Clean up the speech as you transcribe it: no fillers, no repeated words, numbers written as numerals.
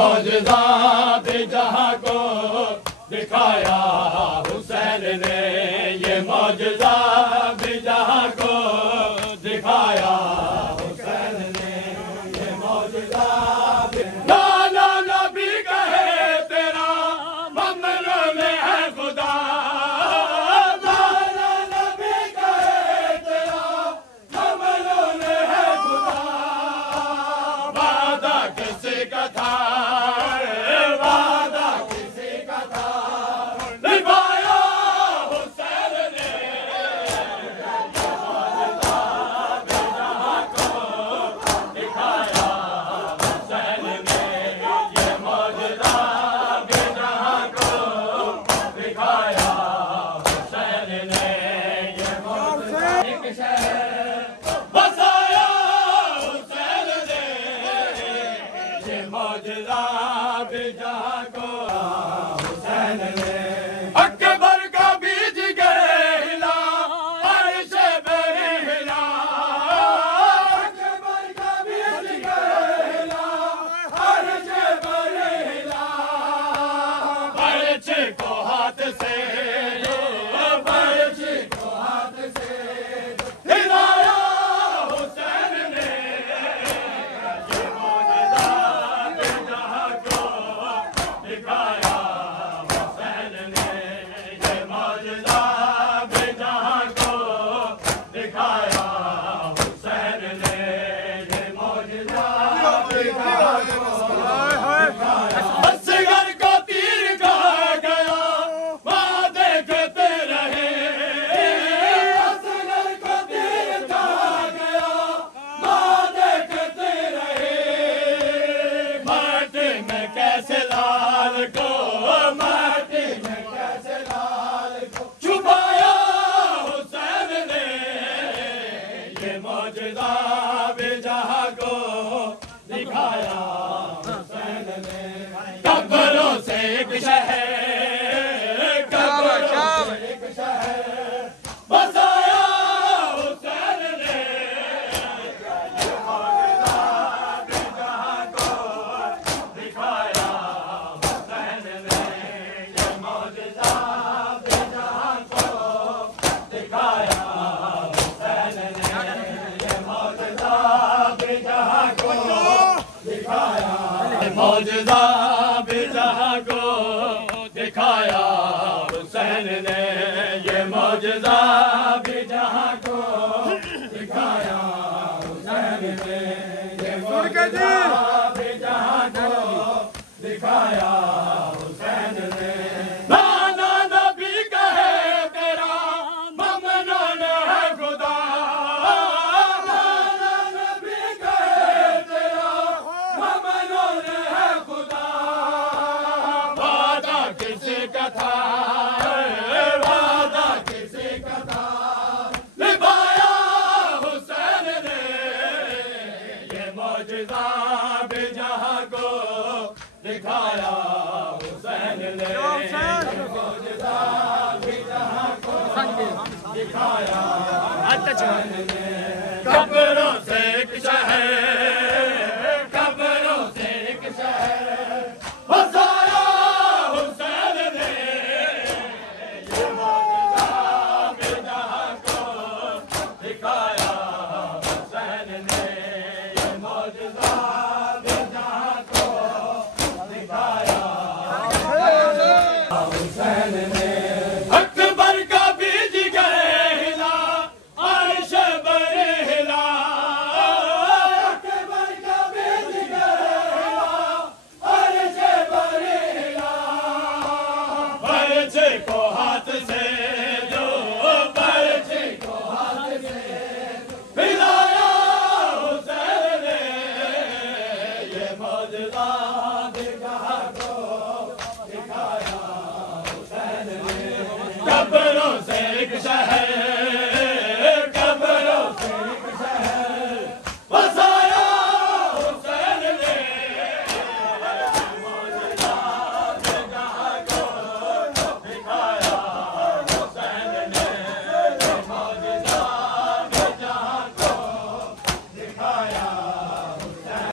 मौजज़ा भी जहां को दिखाया हुसैन ने, ये मौजज़ा भी जहां को दिखाया हुसैन ने, ये मौजज़ा भी। नाना नबी कहे तेरा ममनू में है खुदा, नाना नबी कहे तेरा ममनू में है खुदा। वादा किसी का था, मौजज़ा भी जहां को हुसैन ने। अकबर का बीज गए हिला, अर्श बरी हिला, अकबर का बीज गए हिला, अर्श बरी हिला। अर्श को हाथ से, अर्श को हाथ से हिलाया हुसैन ने, ये मौजज़ा दिखाया हुसैन ने, ये मौजज़ा भी जहां को दिखाया हुसैन ने, ये मौजज़ा भी जहां को दिखाया। असगर को तीर कहा गया, वहाँ देखते रहे, असगर को तीर कहा गया, वहाँ देखते रहे। माटी में कैसे लाल को, माटी में कैसे लाल को छुपाया हुसैन ने, ये मौजज़ा भी जहां को दिखाया हुसैन ने। कब्रों से एक शहर, कब्रों से एक शहर बसाया हुसैन ने, ये मौजज़ा भी जहां को दिखाया हुसैन ने, ये मौजज़ा भी जहां को दिखाया हुसैन ने, ये मौजज़ा भी जहां को दिखाया, मौजज़ा भी जहां को दिखाया हुसैन ने, ये मौजज़ा भी जहां को दिखाया हुसैन ने, ये मौजज़ा भी जहां को दिखाया हुसैन ने। नाना नबी कहे तेरा ममनून है खुदा, नाना नबी कहे तेरा ममनून है खुदा। वादा किसी का था, वादा किसी का था, निभाया हुसैन ने, ये मौजज़ा भी जहां को दिखाया हुसैन ने, ये मौजज़ा भी जहां को दिखाया हुसैन ने। कब्रों से एक शहर